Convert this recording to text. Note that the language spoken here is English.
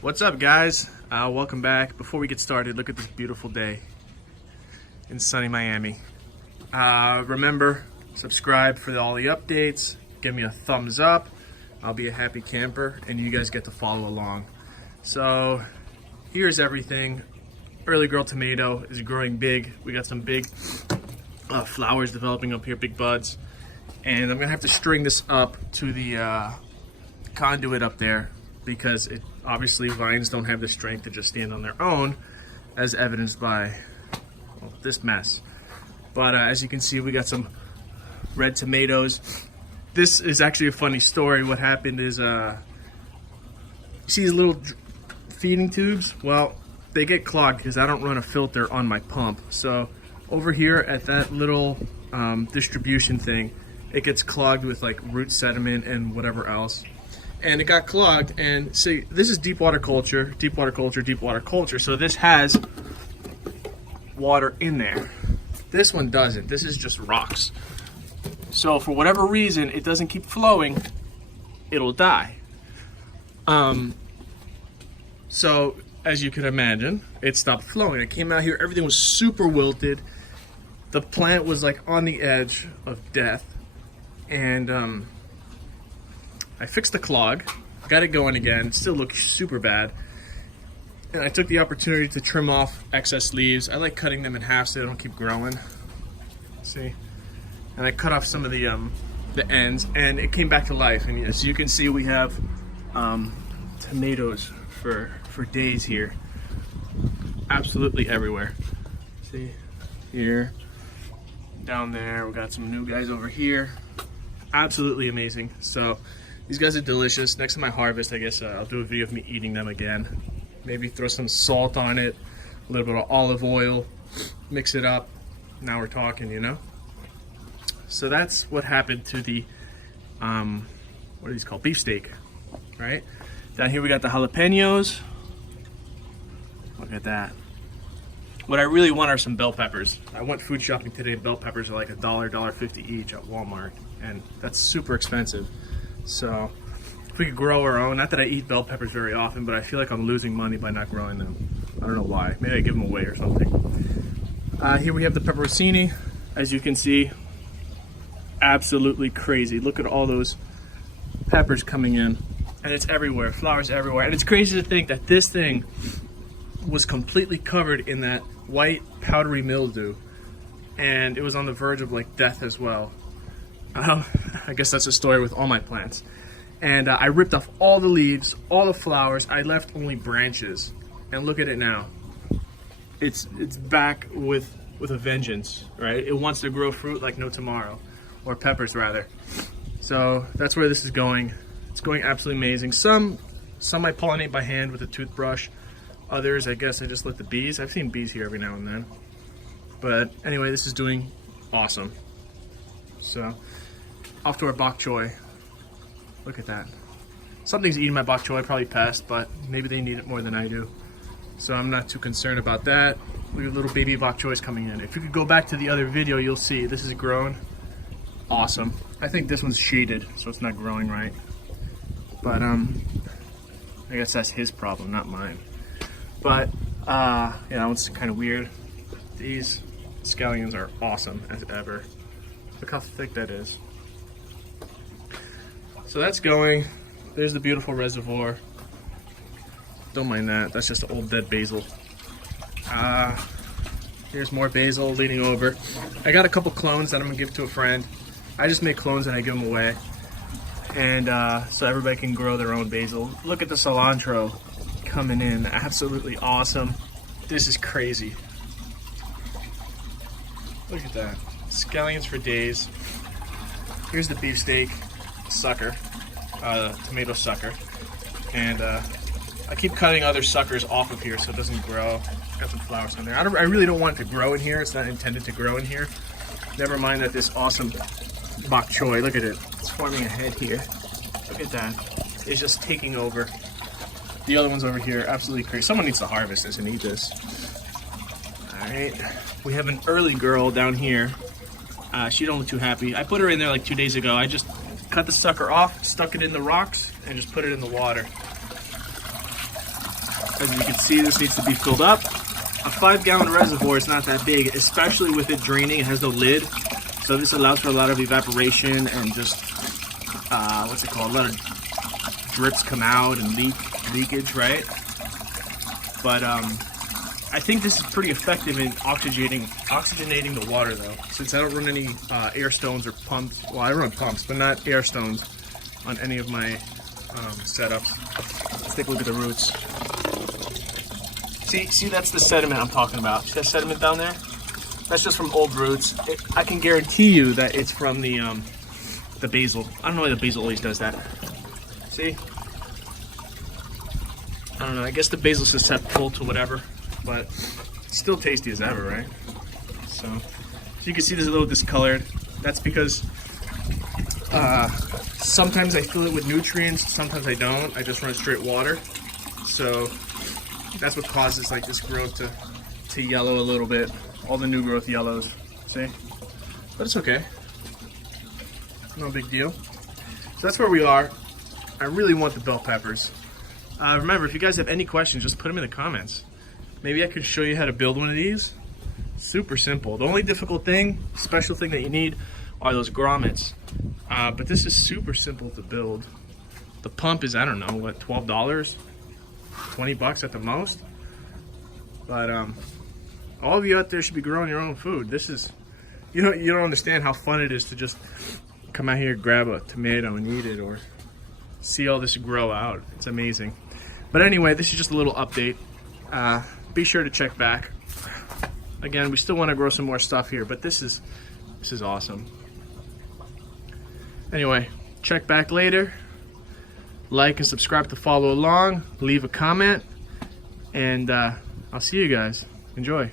What's up, guys? Welcome back. Before we get started, look at this beautiful day in sunny Miami. Remember, subscribe for all the updates. Give me a thumbs up. I'll be a happy camper, and you guys get to follow along. So here's everything. Early girl tomato is growing big. We got some big flowers developing up here, big buds. And I'm gonna have to string this up to the conduit up there, because obviously vines don't have the strength to just stand on their own, as evidenced by this mess. But as you can see, we got some red tomatoes. This is actually a funny story. What happened is, you see these little feeding tubes? Well, they get clogged because I don't run a filter on my pump. So over here at that little distribution thing, it gets clogged with like root sediment and whatever else. And it got clogged, and see, this is deep water culture, deep water culture, deep water culture. So this has water in there. This one doesn't. This is just rocks. So for whatever reason, it doesn't keep flowing, it'll die. So as you can imagine, it stopped flowing. It came out here, everything was super wilted. The plant was like on the edge of death. And I fixed the clog, got it going again. It still looks super bad. And I took the opportunity to trim off excess leaves. I like cutting them in half so they don't keep growing. See? And I cut off some of the ends, and it came back to life. And as you can see, we have tomatoes for days here. Absolutely everywhere. See? Here, down there, we got some new guys over here. Absolutely amazing. So these guys are delicious. Next time I harvest, I guess I'll do a video of me eating them again. Maybe throw some salt on it, a little bit of olive oil, mix it up. Now we're talking, you know? So that's what happened to the, what are these called? Beefsteak, right? Down here we got the jalapenos. Look at that. What I really want are some bell peppers. I went food shopping today. Bell peppers are like $1, $1.50 each at Walmart, and that's super expensive. So if we could grow our own, not that I eat bell peppers very often, but I feel like I'm losing money by not growing them. I don't know why. Maybe I give them away or something. Here we have the pepperoncini. As you can see, absolutely crazy. Look at all those peppers coming in, and it's everywhere, flowers everywhere. And it's crazy to think that this thing was completely covered in that white powdery mildew, and it was on the verge of like death as well. I guess that's a story with all my plants. And I ripped off all the leaves, all the flowers. I left only branches, and look at it now. It's back with a vengeance, right? It wants to grow fruit like no tomorrow, or peppers rather. So that's where this is going. It's going absolutely amazing. Some I pollinate by hand with a toothbrush. Others, I guess I just let the bees. I've seen bees here every now and then. But anyway, this is doing awesome. So off to our bok choy. Look at that. Something's eating my bok choy, probably pests, but maybe they need it more than I do. So I'm not too concerned about that. We have little baby bok choys coming in. If you could go back to the other video, you'll see this is grown. Awesome. I think this one's shaded, so it's not growing right. But I guess that's his problem, not mine. But yeah, that one's kind of weird. These scallions are awesome as ever. Look how thick that is. So that's going. There's the beautiful reservoir. Don't mind that. That's just old dead basil. Here's more basil leaning over. I got a couple clones that I'm gonna give to a friend. I just make clones and I give them away. And so everybody can grow their own basil. Look at the cilantro coming in. Absolutely awesome. This is crazy. Look at that. Scallions for days. Here's the beefsteak sucker, tomato sucker. And I keep cutting other suckers off of here so it doesn't grow. Got some flowers on there. I really don't want it to grow in here. It's not intended to grow in here. Never mind that this awesome bok choy, look at it. It's forming a head here. Look at that. It's just taking over. The other one's over here, absolutely crazy. Someone needs to harvest this and eat this. All right, we have an early girl down here. She don't look too happy. I put her in there like 2 days ago. I just cut the sucker off, stuck it in the rocks, and just put it in the water. As you can see, this needs to be filled up. A 5-gallon reservoir is not that big, especially with it draining. It has no lid, so this allows for a lot of evaporation and just what's it called? A lot of drips come out and leakage, right? But I think this is pretty effective in oxygenating the water, though, since I don't run any air stones or pumps. Well, I run pumps, but not air stones on any of my setups. Let's take a look at the roots. See, that's the sediment I'm talking about. See that sediment down there? That's just from old roots. I can guarantee you that it's from the basil. I don't know why the basil always does that. See? I don't know. I guess the basil's susceptible to whatever, but it's still tasty as ever, right? So you can see this is a little discolored. That's because sometimes I fill it with nutrients, sometimes I don't. I just run straight water. So that's what causes like this growth to yellow a little bit. All the new growth yellows, see? But it's okay. No big deal. So that's where we are. I really want the bell peppers. Remember, if you guys have any questions, just put them in the comments. Maybe I could show you how to build one of these. Super simple. The only difficult thing, special thing that you need are those grommets. But this is super simple to build. The pump is, I don't know, what, $12? 20 bucks at the most. But all of you out there should be growing your own food. This is, you don't understand how fun it is to just come out here, grab a tomato and eat it, or see all this grow out. It's amazing. But anyway, this is just a little update. Be sure to check back. Again, we still want to grow some more stuff here, but this is awesome. Anyway, check back later. Like and subscribe to follow along. Leave a comment, and I'll see you guys. Enjoy.